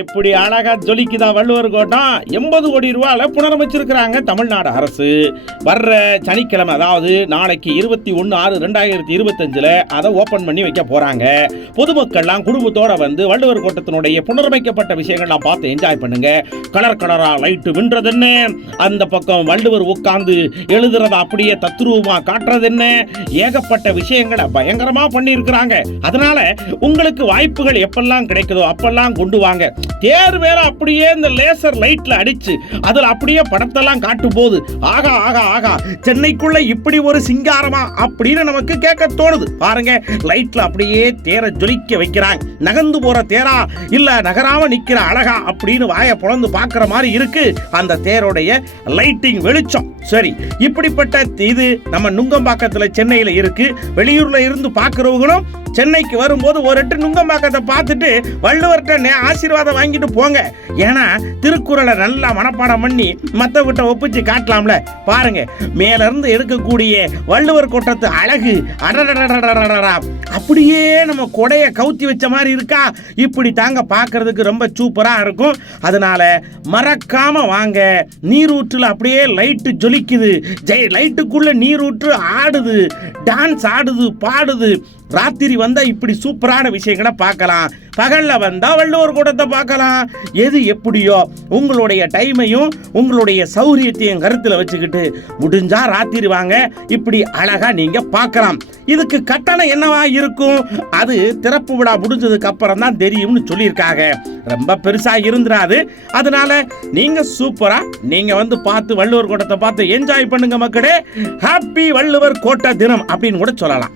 இப்படி அழகா ஜொலிக்குதா வள்ளுவர் கோட்டம். 80 கோடி ரூபாயில புனரமைச்சிருக்கிறாங்க தமிழ்நாடு அரசு. வர்ற சனிக்கிழமை, அதாவது நாளைக்கு 21/6/2025 அதை ஓபன் பண்ணி வைக்க போறாங்க. பொதுமக்கள்லாம் குடும்பத்தோட வந்து வள்ளுவர் கோட்டத்தினுடைய புனரமைக்கப்பட்ட விஷயங்கள்லாம் பார்த்து என்ஜாய் பண்ணுங்க. கலர் கலரா லைட்டு விண்றது என்ன, அந்த பக்கம் வள்ளுவர் உட்கார்ந்து எழுதுறத அப்படியே தத்ரூபமா காட்டுறது என்ன, ஏகப்பட்ட விஷயங்களை பயங்கரமா பண்ணி இருக்கிறாங்க. அதனால உங்களுக்கு வாய்ப்புகள் எப்பெல்லாம் கிடைக்குதோ அப்பெல்லாம் கொண்டு வாங்க. தேர் வேற அப்படியே இந்த லேசர் லைட்ல அடிச்சு அதுல அப்படியே படத்தெல்லாம் காட்டும் போது ஆகா ஆகா ஆகா, சென்னைக்குள்ள இப்படி ஒரு சிங்காரமா அப்படின்னு நமக்கு கேட்க தோணுது. பாருங்க, லைட்ல அப்படியே தேரை ஜொலிக்க வைக்கிறாங்க. நகர்ந்து போற தேரா இல்ல நகராம நிக்கிற அழகா அப்படின்னு வாயை பொளந்து பாக்குற மாதிரி இருக்கு அந்த தேரோடைய லைட்டிங் வெளிச்சம். சரி, இப்படிப்பட்ட இது நம்ம நுங்கம்பாக்கத்துல சென்னையில இருக்கு. வெளியூர்ல இருந்து பாக்குறவங்களும் சென்னைக்கு வரும்போது ஒரு எட்டு நுங்கம்பாக்கத்தை பார்த்துட்டு வள்ளுவர்கிட்ட ஆசீர்வாதம் வாங்கிட்டு போங்க. ஏன்னா திருக்குறளை நல்லா மனப்பாடம் பண்ணி மற்றவங்கிட்ட ஒப்பிச்சு காட்டலாம்ல. பாருங்க, மேல இருந்து எடுக்கக்கூடிய வள்ளுவர் கோட்டத்து அழகு அடடடடடடடா, அப்படியே நம்ம கொடைய கவுத்தி வச்ச மாதிரி இருக்கா. இப்படி தாங்க பார்க்கறதுக்கு ரொம்ப சூப்பரா இருக்கும். அதனால மறக்காம வாங்க. நீரூற்றுல அப்படியே லைட்டு ஜொலிக்குது. லைட்டுக்குள்ள நீரூற்று ஆடுது, டான்ஸ் ஆடுது, பாடுது. ராத்திரி வந்தா இப்படி சூப்பரான விஷயங்களை பார்க்கலாம். பகல்ல வந்தா வள்ளுவர் கூட்டத்தை பார்க்கலாம். எது எப்படியோ உங்களுடைய டைமையும் உங்களுடைய சௌரியத்தையும் கருத்துல வச்சுக்கிட்டு முடிஞ்சா ராத்திரி வாங்க, இப்படி அழகா நீங்க பார்க்கலாம். இதுக்கு கட்டணம் என்னவா இருக்கும், அது திறப்பு விழா முடிஞ்சதுக்கு அப்புறம் தான் தெரியும்னு சொல்லியிருக்காங்க. ரொம்ப பெருசா இருந்துராது. அதனால நீங்க சூப்பரா நீங்க வந்து பார்த்து வள்ளுவர் கோட்டத்தை பார்த்து என்ஜாய் பண்ணுங்க மக்களே. ஹாப்பி வள்ளுவர் கோட்ட தினம் அப்படின்னு கூட சொல்லலாம்.